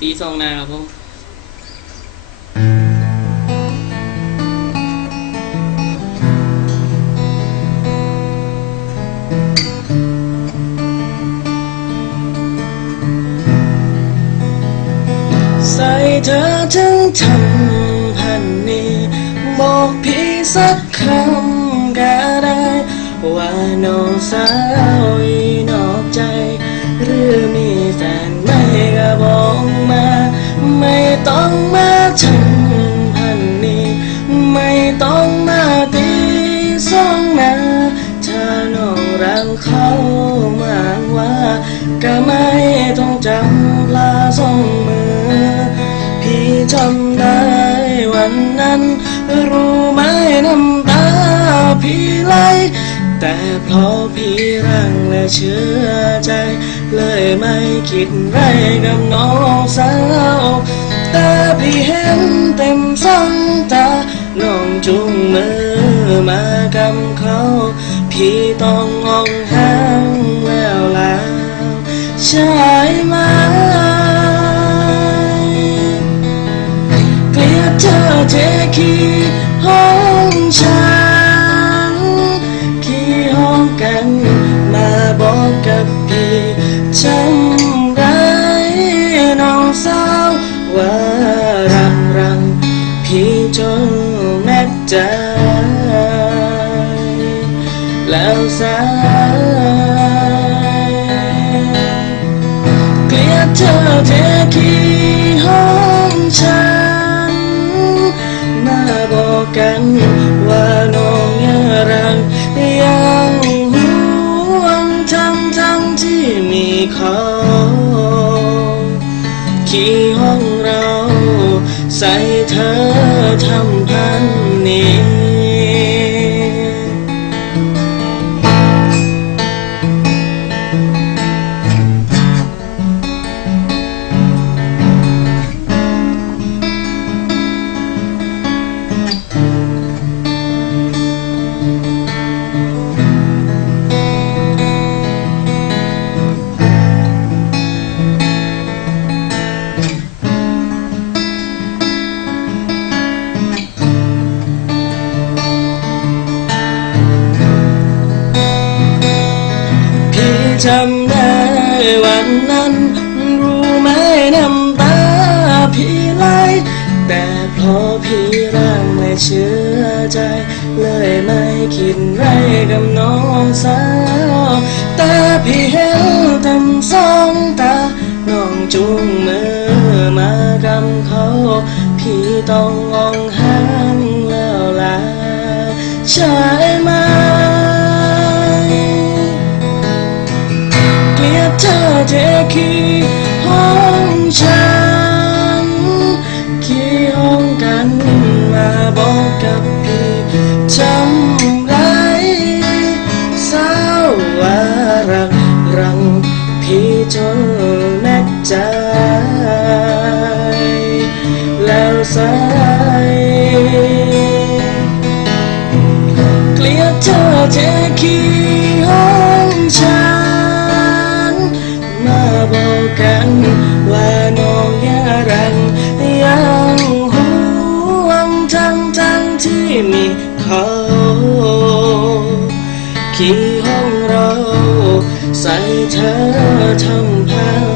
ตีสองนาครับผมใส่เธอถึงทำพันนี้บอกพี่สักคำก็ได้ว่าน้องสาว รู้ไหมน้ำตาพี่ไหลแต่เพราะพี่รังและเชื่อใจ เลยไม่คิดไรกับน้องสาวแต่พี่เห็นเต็มสองตาน้องจุงมือมากับเขา พี่ต้องงองหางแล้วล่ะใช่ กัน มาบอกกับพี่จำได้น้องสาวว่ารักรัง พี่จนแม็กใจแล้วสายเกลียดเธอเทขี้ห้องฉัน มาบอกกัน เขาขี้ห้องเราใส่เธอทำ จำได้วันนั้น รู้ไหมน้ำตาพี่ไหลแต่เพราะพี่รักไม่เชื่อใจ เลยไม่คิดไรกับน้องสาวแต่พี่เห็นเต็มสองตา น้องจูงมือมากำเขา พี่ต้องงองหางแล้วล่ะใช่ ใจ แล้วสายเกลียดเธอเทขี้ห้องฉัน มาบอกกันว่าน้องยารังยังห่วงทั้งทั้งที่มีเขาขี้ห้องเรา ใส่เธอทำพัง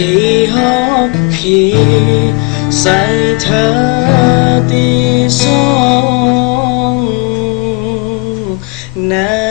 ขี่ฮอกผีใส่เธอตีสองนา